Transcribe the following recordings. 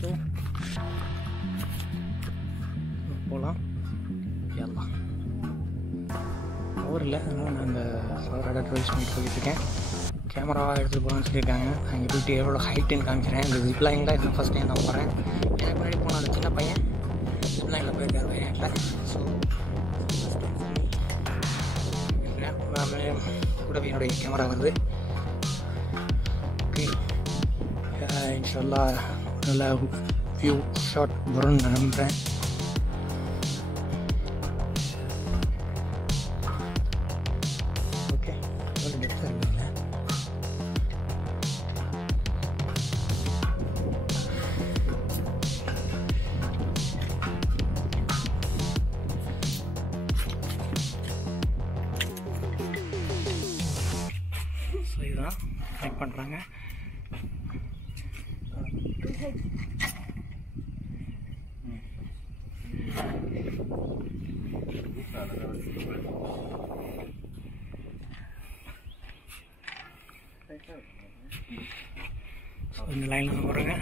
So போகலாம். எல்லாம் power இல்லை, அதனால் நான் அந்த பவரோட ட்ரைவ்ஸ் பண்ணிட்டு போயிட்டுருக்கேன். கேமராவாக எடுத்துகிட்டு போகலான்னு சொல்லியிருக்காங்க. அங்கே போய்ட்டு எவ்வளோ ஹைட்டுன்னு காமிக்கிறேன். இந்த ஜிப்லைன் தான் இது ஃபஸ்ட் டைம் நான் போகிறேன். எனக்கு முன்னாடி போன அந்த சின்ன பையன் ஜிப்லைனில் போயிருக்காரு பையனில். ஸோ கூடவே என்னுடைய கேமரா வருது. ஓகே, இன்ஷால்லா நல்ல வியூ ஷாட் வரும்னு நான் நம்புகிறேன். ஓகே, ஸோ இதுதான் கனெக்ட் பண்ணுறாங்க. ஸோ இந்த லைனில் தான் போடுறேங்க.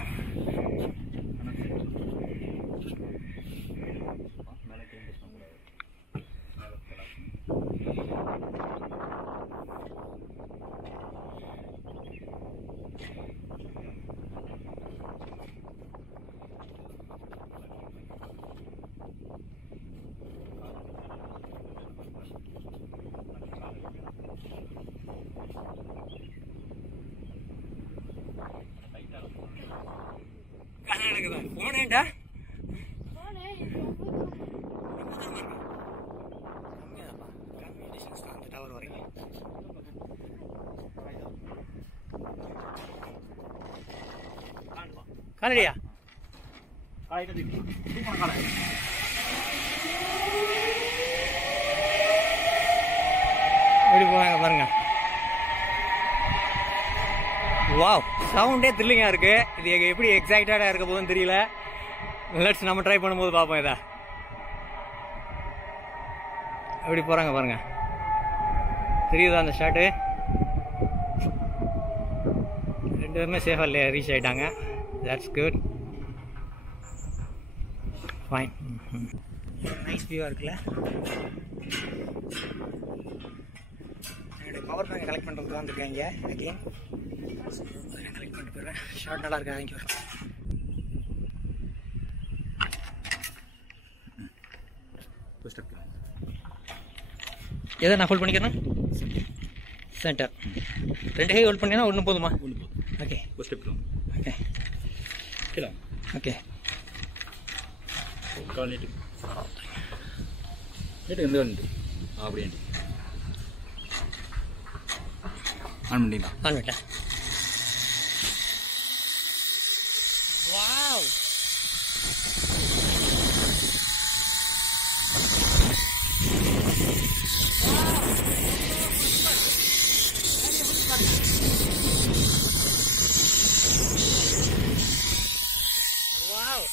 போனேன்டா டவர் வரைக்கும் காலடியா எப்படி போவாங்க பாருங்க. வாவ், சவுண்டே த்ரில்லிங்காக இருக்குது. இது எப்படி எக்ஸைட்டடாக இருக்க போதுன்னு தெரியல. லெட்ஸ் நம்ம ட்ரை பண்ணும்போது பார்ப்போம். இதை எப்படி போகிறாங்க பாருங்க. தெரியுதா அந்த ஷாட்டு? ரெண்டு பேருமே சேஃபாக இல்லையா ரீச் ஆகிட்டாங்க. That's good, fine. நைஸ் வியூவாக இருக்குல்ல. என்னுடைய பவர் பேங்க் கலெக்ட் பண்ணுறதுக்கு தான் இருக்காங்க. அகெயின் கலெக்ட் பண்ணிட்டு போயிடுவேன். ஷார்ட் நல்லா இருக்கா? தேங்க்யூ. எதை நான் ஹோல்ட் பண்ணிக்கிறேன்? சென்டர். ரெண்டு கை ஹோல்ட் பண்ணினா ஒன்று போதுமா? Okay, okay okay. அப்படின்ட்டு ஆன் பண்ணிட்டா? ஆன் பண்ணிட்டேன். வாவ், வாவ்,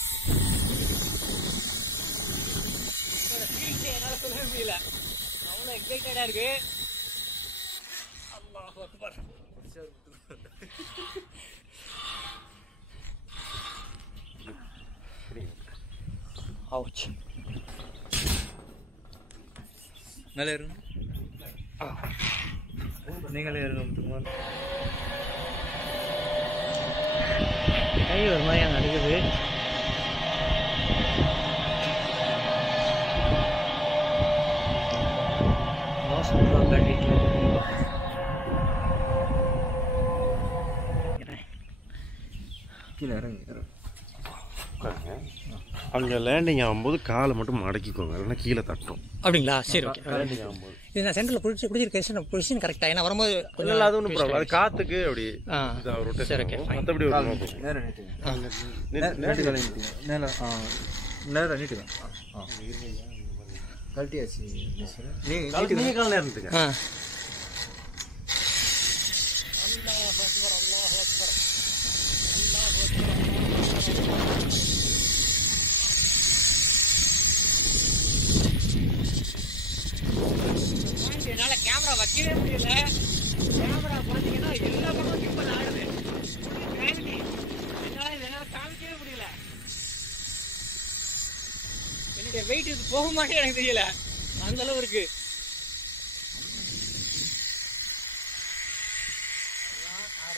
என்னால் சொல்லவே முடியல. அவ்வளோ எக்ஸைட்டடாக இருக்கு. அல்லாஹ் அக்பர். Ouch. மேலே ஏறணும். நீங்களே ஏறணும். கை ஒரு மாதிரி அங்கே அடிக்குது. மோசமாக கட்டிட்டு கீழே இறங்கி அங்கே லேண்டிங் ஆகும்போது காலை மட்டும் மடக்கிக்கோங்க, இல்லைன்னா கீழே தட்டும். அப்படிங்களா? சரி, ஓகே. லேண்டிங் ஆகும்போது இது நான் சென்டரில் பிடிச்சிருக்க பொசிஷன் கரெக்டாக. ஏன்னா வரும்போது இல்லை, அது ஒன்றும் ப்ராப்ளம். அது காற்றுக்கு அப்படி சரி, ஓகே. மற்றபடி நேரம் நீட்டுங்க. கழட்டியாச்சு. நீங்கள் கால நேரத்துக்கு என்னால் கேமரா வைக்கவே முடியல. கேமரா பார்த்தீங்கன்னா எல்லா பக்கம் கிம்பல் ஆடுது. என்னால் காமிக்கவே முடியல. வெயிட் இது போக மாட்டே எனக்கு தெரியல, அந்த அளவு இருக்கு.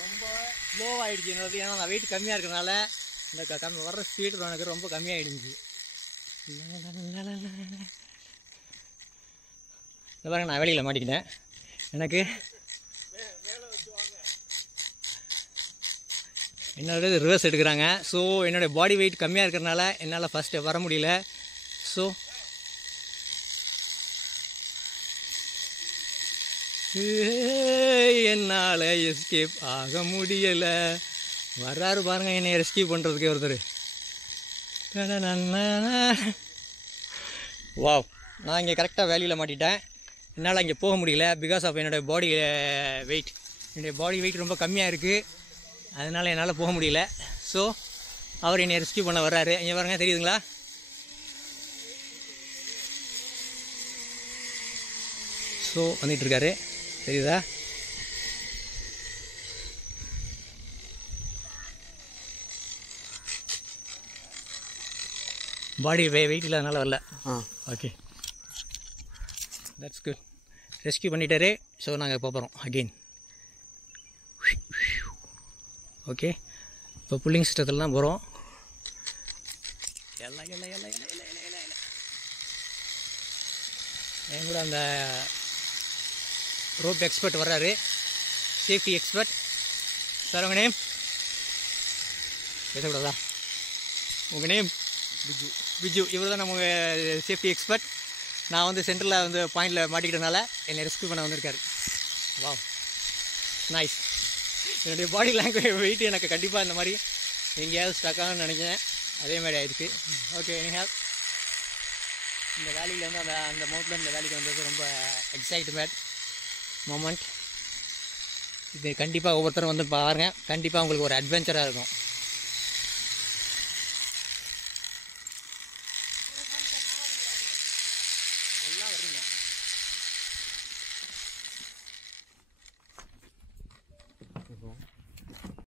ரொம்ப லோவாகிடுச்சு என்னோட, ஏன்னா நான் வெயிட் கம்மியாக இருக்கிறதுனால இந்த வர்ற ஸ்பீடு எனக்கு ரொம்ப கம்மியாகிடுச்சு. இந்த பாருங்க நான் வேலையில் மாட்டிக்கிட்டேன். எனக்கு என்னோட ரிவர்ஸ் எடுக்கிறாங்க. ஸோ என்னோடய பாடி வெயிட் கம்மியாக இருக்கிறதுனால என்னால் ஃபஸ்ட்டு வர முடியல. ஸோ என்னால் எஸ்கேப் ஆக முடியலை. வர்றாரு பாருங்கள் என்னை ரெஸ்கியூ பண்ணுறதுக்கே ஒருத்தர். வாவ், நான் இங்கே கரெக்டாக வேலையில் மாட்டிட்டேன். என்னால் இங்கே போக முடியல பிகாஸ் ஆஃப் என்னோடய பாடி வெயிட். என்னுடைய பாடி வெயிட் ரொம்ப கம்மியாக இருக்குது, அதனால் என்னால் போக முடியல. ஸோ அவர் என்னை ரெஸ்கியூ பண்ண வர்றாரு. இங்கே பாருங்க, தெரியுதுங்களா? ஸோ வந்துட்டுருக்காரு, தெரியுதா? பாடி வெயிட் இல்லாதனால வரல. Okay, that's good. ரெஸ்கியூ பண்ணிட்டாரு. ஸோ நாங்கள் போகிறோம் அகெயின். ஓகே, இப்போ புல்லிங் சிஸ்டத்தில் தான் போகிறோம். எல்லாம் என் கூட அந்த ரோப் எக்ஸ்பர்ட் வர்றாரு, சேஃப்டி எக்ஸ்பர்ட். சார் உங்கள் நேம் பேசக்கூடாதா? உங்கள் நேம்? பிஜு. பிஜு, இவர் தான் நம்ம சேஃப்டி எக்ஸ்பர்ட். நான் வந்து சென்டரில் வந்து பாயிண்டில் மாட்டிக்கிட்டனால என்னை ரெஸ்கியூ பண்ண வந்திருக்காரு. Wow, nice. என்னுடைய பாடி லாங்குவேஜ் வெயிட் எனக்கு கண்டிப்பாக இந்த மாதிரி எங்கேயாவது ஸ்டக் ஆகும்னு நினைக்கிறேன். அதே மாதிரி ஆயிடுச்சு. ஓகே, எனிஹேவ் இந்த வேலியில் வந்து அந்த மவுண்ட்ல இந்த வேலிக்கு வந்தது ரொம்ப எக்ஸைட்மெண்ட் மொமெண்ட். இது கண்டிப்பாக ஒவ்வொருத்தரும் வந்து பாருங்கள், கண்டிப்பாக உங்களுக்கு ஒரு அட்வென்ச்சராக இருக்கும்.